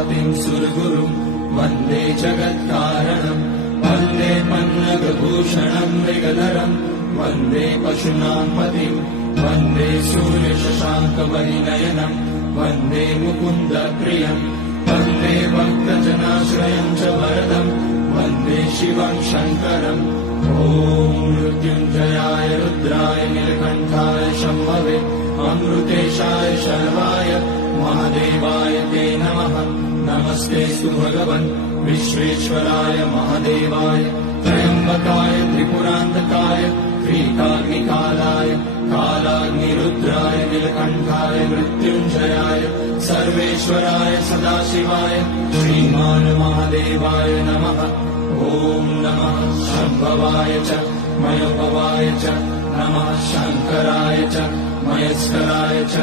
उमापतिं सुरगुरुं वन्दे जगत्कारणं वन्दे पन्नगभूषणं मृगधरं वन्दे पशूनां पतिं वन्दे सूर्यशशाङ्कवरिनयनं वन्दे मुकुन्दप्रियं वन्दे भक्तजनाश्रयं च वरदं वन्दे शिवं शङ्करम् ॐ मृत्युञ्जयाय रुद्राय नीलकण्ठाय शम्भवे अमृतेशाय शर्वाय महादेवाय ते नमः। नमस्तेऽस्तु भगवन् विश्वेश्वराय महादेवाय त्र्यम्बकाय त्रिपुरान्तकाय त्रिकाग्निकालाय कालाग्निरुद्राय नीलकण्ठाय मृत्युञ्जयाय सर्वेश्वराय सदाशिवाय श्रीमान् महादेवाय नमः। ॐ नमः शम्भवाय च मयोपवाय च नमः शङ्कराय च मयस्कराय च